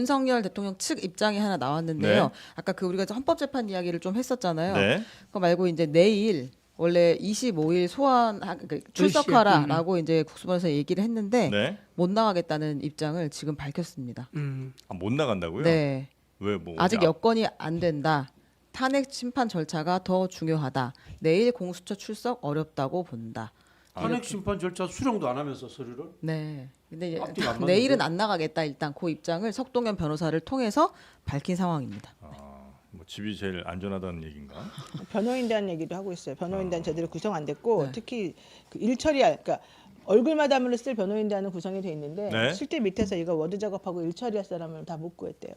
윤석열 대통령 측 입장이 하나 나왔는데요. 네. 아까 그 우리가 헌법재판 이야기를 좀 했었잖아요. 네. 그거 말고 이제 내일 원래 25일 소환 출석하라라고 이제 국수본에서 얘기를 했는데 네. 못 나가겠다는 입장을 지금 밝혔습니다. 아, 못 나간다고요? 네. 왜 뭐 아직 여건이 안 된다. 탄핵 심판 절차가 더 중요하다. 내일 공수처 출석 어렵다고 본다. 탄핵 심판 절차 수령도 안 하면서 서류를. 네. 근데 이제 앞뒤가 안 내일은 맞는데? 안 나가겠다. 일단 그 입장을 석동현 변호사를 통해서 밝힌 상황입니다. 뭐 집이 제일 안전하다는 얘기인가? 변호인단 얘기도 하고 있어요. 변호인단 제대로 구성 안 됐고 네. 특히 그 일처리할 그러니까 얼굴마담으로 쓸 변호인단은 구성이 돼 있는데 네. 실제 밑에서 이거 워드 작업하고 일처리할 사람을 다 못 구했대요.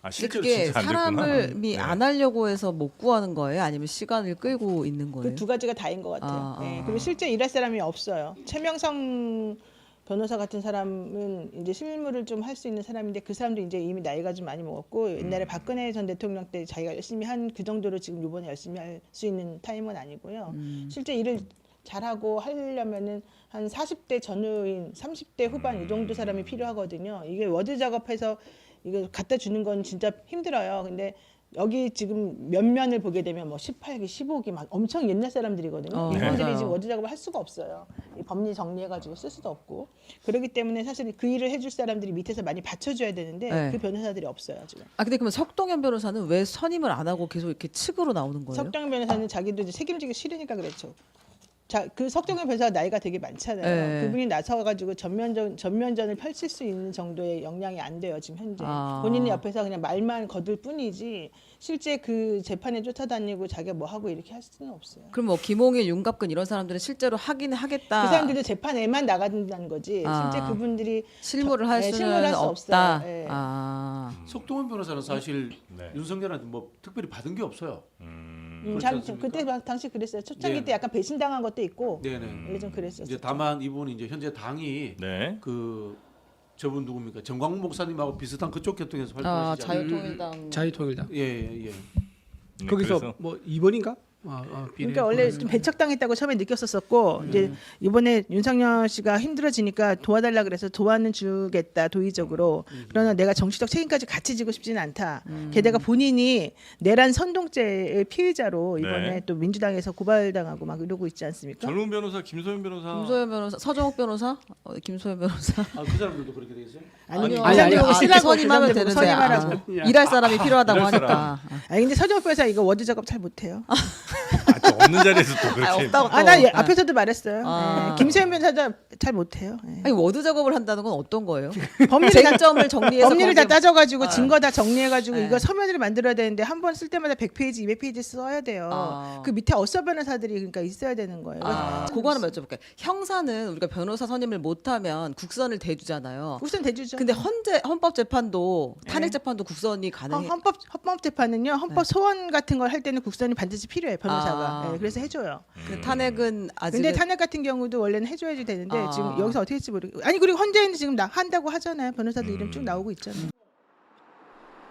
아, 근데 실제로 그게 진짜 안 됐구나. 사람을 네. 안 하려고 해서 못 구하는 거예요? 아니면 시간을 끌고 있는 거예요? 그 두 가지가 다인 것 같아요. 아, 네. 아. 그리고 실제 일할 사람이 없어요. 최명성 변호사 같은 사람은 이제 실무를 좀 할 수 있는 사람인데 그 사람도 이제 이미 나이가 좀 많이 먹었고 옛날에 박근혜 전 대통령 때 자기가 열심히 한 그 정도로 지금 이번에 열심히 할 수 있는 타임은 아니고요. 실제 일을 잘하고 하려면은 한 40대 전후인 30대 후반 이 정도 사람이 필요하거든요. 이게 워드 작업해서 이거 갖다 주는 건 진짜 힘들어요. 근데 여기 지금 몇 면을 보게 되면 뭐 18기, 15기 막 엄청 옛날 사람들이거든요. 네. 이분들이 맞아요. 지금 워드 작업을 할 수가 없어요. 이 법리 정리해가지고 쓸 수도 없고 그렇기 때문에 사실 그 일을 해줄 사람들이 밑에서 많이 받쳐줘야 되는데 네. 그 변호사들이 없어요 지금. 아 근데 그러면 석동현 변호사는 왜 선임을 안 하고 계속 이렇게 측으로 나오는 거예요? 석정 변호사는 자기도 이제 책임지기 싫으니까 그렇죠. 자, 그 석정현 변호사가 나이가 되게 많잖아요. 네. 그분이 나서가지고 전면전을 펼칠 수 있는 정도의 역량이 안 돼요 지금 현재. 아. 본인이 옆에서 그냥 말만 거둘 뿐이지 실제 그 재판에 쫓아다니고 자기가 뭐 하고 이렇게 할 수는 없어요. 그럼 뭐 김홍일, 윤갑근 이런 사람들은 실제로 하긴 하겠다. 그 사람들도 재판에만 나간다는 거지. 아. 실제 그분들이 실무를 할 수는 실무를 할수 없다. 없어요. 예. 아. 석동원 변호사는 사실 네. 윤석열한테 뭐 특별히 받은 게 없어요. 그렇지 참 않습니까? 그때 당시 그랬어요. 초창기 네. 때 약간 배신당한 것도 있고 네네. 원래 좀 그랬었어요. 이제 다만 이분이 이제 현재 당이 네. 그 저분 누굽니까 정광훈 목사님하고 비슷한 그쪽 계통에서 아, 활동하시잖아요. 자유통일당. 자유통일당. 예예 예. 네, 거기서 그래서 뭐 2번인가? 그러니까 원래 좀 배척당했다고 처음에 느꼈었었고 이제 이번에 윤석열 씨가 힘들어지니까 도와달라 그래서 도와는 주겠다 도의적으로. 그러나 내가 정치적 책임까지 같이 지고 싶지는 않다. 게다가 본인이 내란 선동죄의 피의자로 이번에 네. 또 민주당에서 고발당하고 막 이러고 있지 않습니까? 젊은 변호사 김소연 변호사 김소연 변호사, 서정욱 변호사, 김소연 변호사. 아 그 사람들도 그렇게 돼 있어요? 아니요. 아니, 아니, 아, 쓰라고 선임하면 그 되는데 사람들 아, 선임하라고. 일할 사람이 필요하다고 일할 사람. 하니까. 아니 근데 서정욱 변호사 이거 워드 작업 잘 못해요. 아, 또 없는 자리에서 또 그렇게 없다고 또. 아 나 아. 앞에서도 말했어요. 아. 네. 김세현 변호사도 잘 못해요. 네. 아니 워드 작업을 한다는 건 어떤 거예요? 법리를 다 쟁점을 정리해서 법리를 다 거기에- 따져가지고 증거 다 정리해가지고 네. 이거 서면을 만들어야 되는데 한 번 쓸 때마다 100페이지, 200페이지 써야 돼요. 아. 그 밑에 어서 변호사들이 그러니까 있어야 되는 거예요. 아, 그거 하나 여쭤볼게요. 형사는 우리가 변호사 선임을 못하면 국선을 대주잖아요. 국선 대주죠. 근데 헌법재판도 네. 탄핵재판도 국선이 가능해. 헌법재판은요. 헌법 소원 같은 걸 할 때는 국선이 반드시 필요해요. 변호사가. 아. 네, 그래서 해줘요. 그 탄핵은 아직. 근데 탄핵 같은 경우도 원래는 해줘야지 되는데 아. 지금 여기서 어떻게 할지 모르겠고. 아니 그리고 헌재는 지금 한다고 하잖아요. 변호사들 이름 쭉 나오고 있잖아요.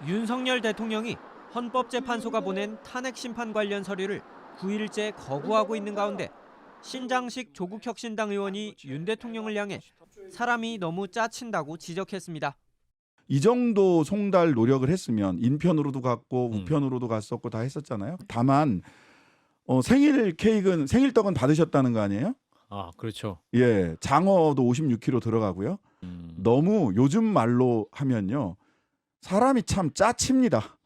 윤석열 대통령이 헌법재판소가 보낸 탄핵 심판 관련 서류를 9일째 거부하고 있는 가운데 신장식 조국혁신당 의원이 윤 대통령을 향해 사람이 너무 짜친다고 지적했습니다. 이 정도 송달 노력을 했으면 인편으로도 갔고 우편으로도 갔었고 다 했었잖아요. 다만 생일 케이크는 생일떡은 받으셨다는 거 아니에요? 아, 그렇죠. 예, 장어도 56kg 들어가고요. 너무 요즘 말로 하면요, 사람이 참 짜칩니다.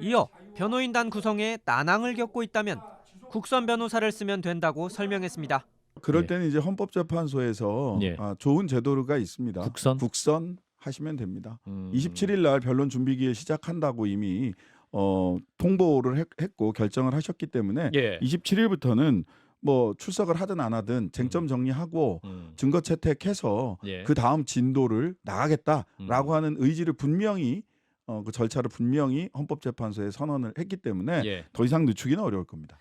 이어 변호인단 구성에 난항을 겪고 있다면 국선 변호사를 쓰면 된다고 설명했습니다. 그럴 예. 때는 이제 헌법재판소에서 예. 좋은 제도가 있습니다. 국선? 하시면 됩니다. 27일 날 변론 준비기일 시작한다고 이미 통보를 했고 결정을 하셨기 때문에 예. 27일부터는 뭐 출석을 하든 안 하든 쟁점 정리하고 증거 채택해서 예. 그 다음 진도를 나가겠다라고 하는 의지를 분명히 그 절차를 분명히 헌법재판소에 선언을 했기 때문에 예. 더 이상 늦추기는 어려울 겁니다.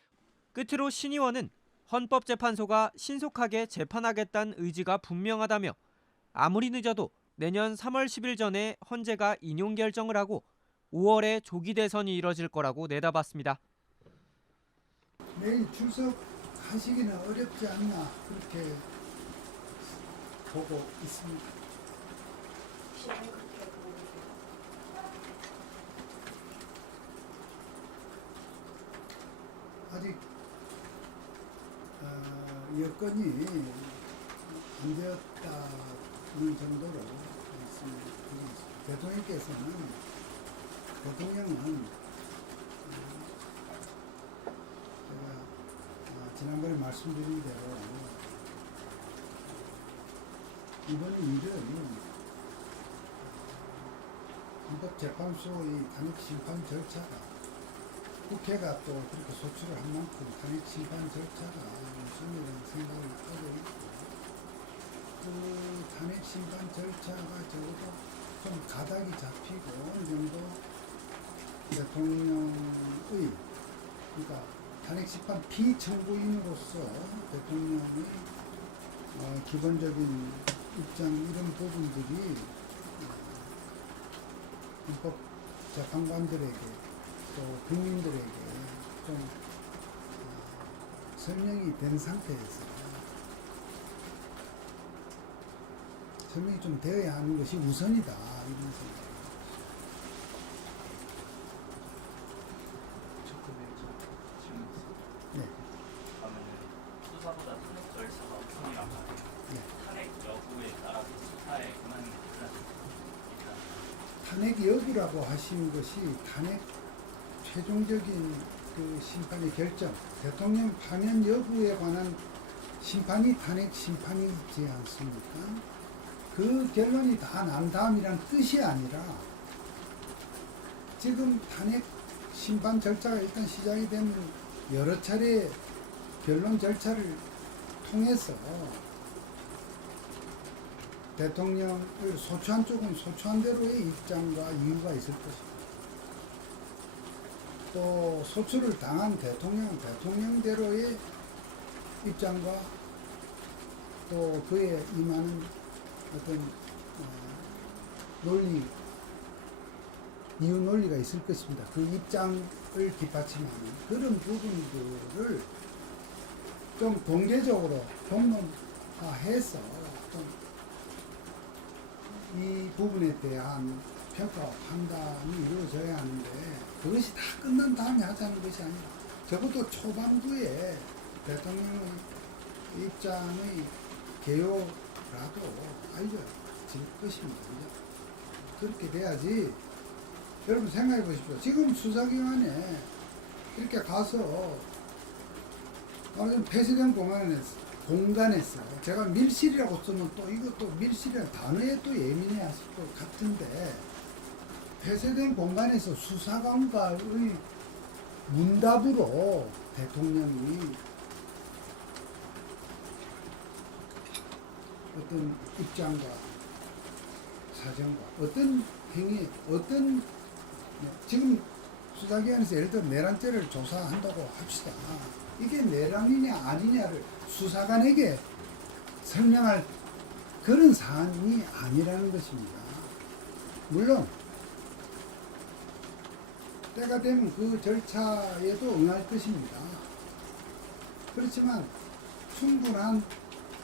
끝으로 신 의원은 헌법재판소가 신속하게 재판하겠다는 의지가 분명하다며 아무리 늦어도 내년 3월 10일 전에 헌재가 인용 결정을 하고 5월에 조기 대선이 이뤄질 거라고 내다봤습니다. 내일 출석하시기는 어렵지 않나 그렇게 보고 있습니다. 여건이 안 되었다는 정도로 말씀드리겠습니다. 대통령은 제가 지난번에 말씀드린 대로 이번 일은 헌법재판소의 탄핵심판 절차가 국회가 또 그렇게 소추를 한 만큼 탄핵심판 절차가 우선이라는 생각을 하고 있고 그 탄핵심판 절차가 적어도 좀 가닥이 잡히고 어느 정도 대통령의 그러니까 탄핵심판 피청구인으로서 대통령의 기본적인 입장 이런 부분들이 헌법 재판관들에게 또 국민들에게 좀 설명이 된 상태에서 설명이 좀 되어야 하는 것이 우선이다 이런 생각. 네. 수사보다 탄핵 절차가 우선이란 말이에요. 네. 탄핵 여부에 따라서 수사의 권한이 달라집니다. 탄핵 여부라고 하신 것이 탄핵 최종적인 그 심판의 결정, 대통령 파면 여부에 관한 심판이 탄핵 심판이지 않습니까? 그 결론이 다 난 다음이란 뜻이 아니라 지금 탄핵 심판 절차가 일단 시작이 되면 여러 차례 결론 절차를 통해서 대통령을 소추한 쪽은 소추한 대로의 입장과 이유가 있을 것입니다. 또 소추를 당한 대통령은 대통령대로의 입장과 또 그에 임하는 어떤 논리, 이유 논리가 있을 것입니다. 그 입장을 뒷받침하는 그런 부분들을 좀 동계적으로 공론화해서 좀 이 부분에 대한 평가와 판단이 이루어져야 하는데 그것이 다 끝난 다음에 하자는 것이 아니라 적어도 초반부에 대통령의 입장의 개요라도 알려질 것입니다. 그렇게 돼야지. 여러분 생각해 보십시오. 지금 수사기관에 이렇게 가서 폐쇄된 공간에서 제가 밀실이라고 쓰면 또 이것도 밀실이라는 단어에 또 예민해 하실 것 같은데 폐쇄된 공간에서 수사관과의 문답으로 대통령이 어떤 입장과 사정과 어떤 행위, 어떤 지금 수사기관에서 예를 들어 내란죄를 조사한다고 합시다. 이게 내란이냐 아니냐를 수사관에게 설명할 그런 사안이 아니라는 것입니다. 물론 때가 되면 그 절차에도 응할 것입니다. 그렇지만 충분한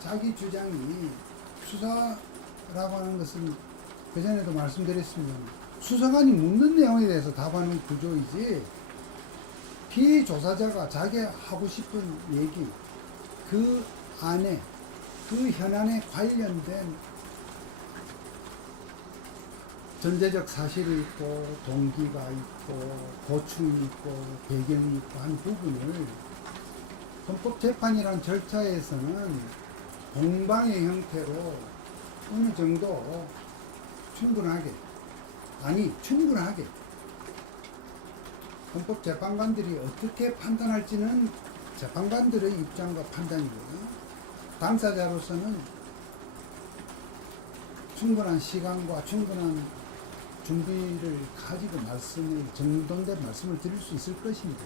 자기 주장이 수사라고 하는 것은 그전에도 말씀드렸습니다. 수사관이 묻는 내용에 대해서 답하는 구조이지 피조사자가 자기 하고 싶은 얘기 그 안에 그 현안에 관련된 전제적 사실이 있고 동기가 있고 고충이 있고 배경이 있고 한 부분을 헌법재판이라는 절차에서는 공방의 형태로 어느 정도 충분하게 헌법재판관들이 어떻게 판단할지는 재판관들의 입장과 판단이고요. 당사자로서는 충분한 시간과 충분한 준비를 가지고 정돈된 말씀을 드릴 수 있을 것인데